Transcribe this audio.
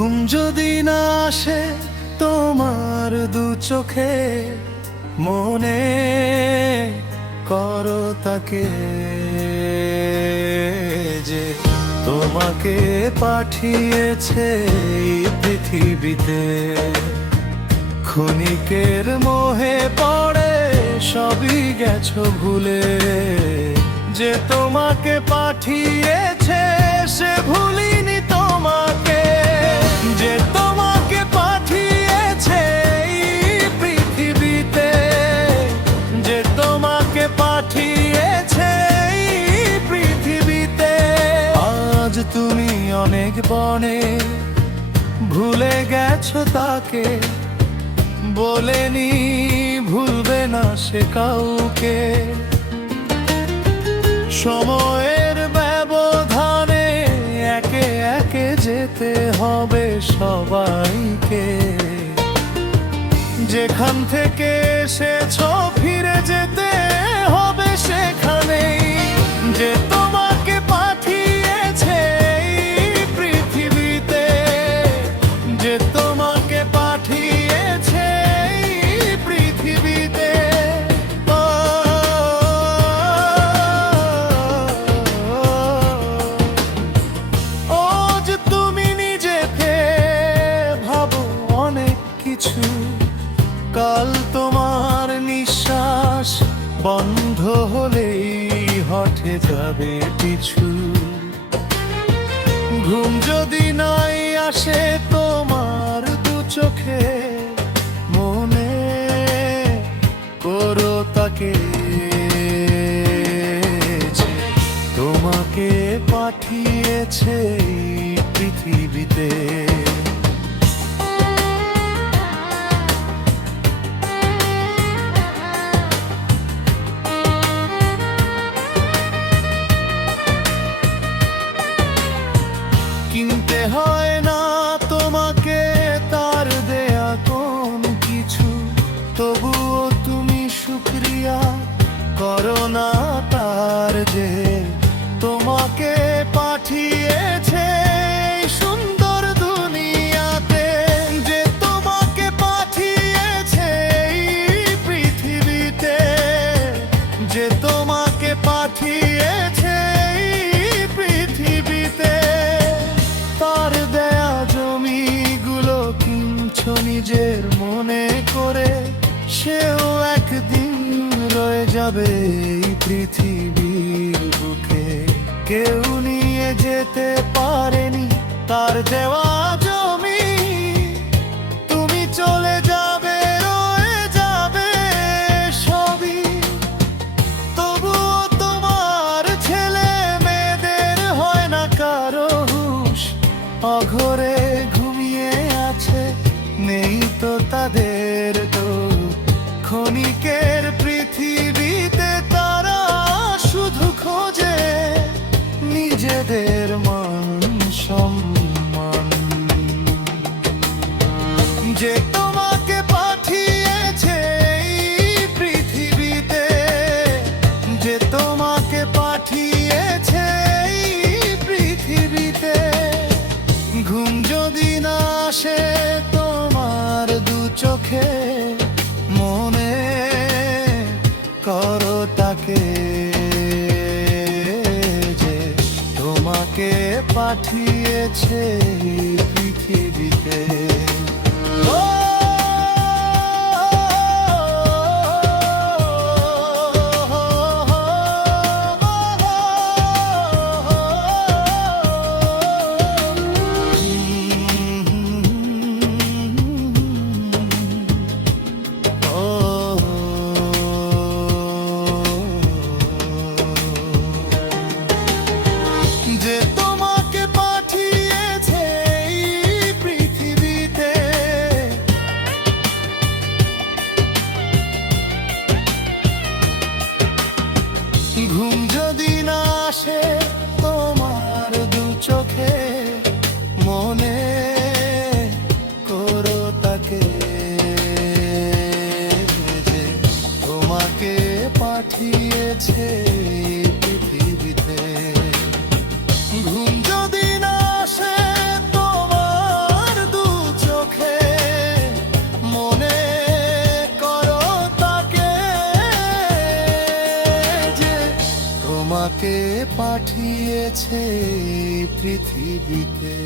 ঘুম যদি না আসে তোমার দু চোখে, মনে করো তাকে যে তোমাকে পাঠিয়েছে এই পৃথিবীতে। ক্ষণিকের মোহে পড়ে সবই গেছো ভুলে, যে তোমাকে পাঠিয়েছে সে ভুলিনি তোমাকে, যে তোমাকে পাঠিয়েছে এই পৃথিবীতে, যে তোমাকে পাঠিয়েছে এই পৃথিবীতে। আজ তুমি অনেক বনে ভুলে গেছো তাকে, বলেনি ভুলবে না সে কাউকে। সময়ের ব্যবধানে একে একে যেতে হবে সবাইকে, যেখান থেকে এসেছো ফিরে যেতে হবে সেখানেই, যে তোমাকে পাঠিয়েছে এই পৃথিবীতে, যে তোমাকে পাঠিয়েছে এই পৃথিবীতে। ও যে তুমি নিজেকে ভাবো অনেক কিছু, কাল তোমার নিঃশ্বাস বন্ধ হলেই হঠে যাবে পিছু। ঘুম যদি নাই আসে তোমার দু চোখে, মনে করো তাকে যে তোমাকে পাঠিয়েছে এই পৃথিবীতে। কিনতে হয় না তোমাকে তার দেয়া কোন কিছু, তবুও তুমি শুকরিয়া করো না তার যে তোমাকে পাঠিয়েছে এই সুন্দর দুনিয়াতে, যে তোমাকে পাঠিয়েছে এই পৃথিবীতে, যে তোমাকে পাঠিয়েছে এই পৃথিবীতে। তার দেয়া জমিগুলো কিনছো নিজের মনে করে, সেও একদিন রয়ে যাবে এই পৃথিবীর বুকে। কেউ নিয়ে যেতে পারেনি তার দেওয়া জমি, তুমি চলে যাবে রয়ে যাবে সবই। তবুও তোমার ছেলে মেয়েদের হয় না কারো হুঁশ, অঘরে ঘুমিয়ে আছে নেই তো তাদের তো। ক্ষণিকের পৃথিবীতে তারা শুধু খোঁজে নিজেদের মান সম্মান, যে তোমাকে পাঠিয়েছে এই পৃথিবীতে, যে তোমাকে পাঠিয়েছে এই পৃথিবীতে। ঘুম যদি না আসে তোমার দু চোখে, মনে করো তাকে যে তোমাকে পাঠিয়েছে এই পৃথিবীতে। যে তোমাকে পাঠিয়েছে এই পৃথিবীতে, ঘুম যদি না আসে তোমার দু চোখে, মনে করো তাকে যে তোমাকে পাঠিয়েছে এই পৃথিবীতে। ঘুম যদি না আসে তোমার পাঠিয়েছে এই পৃথিবীতে।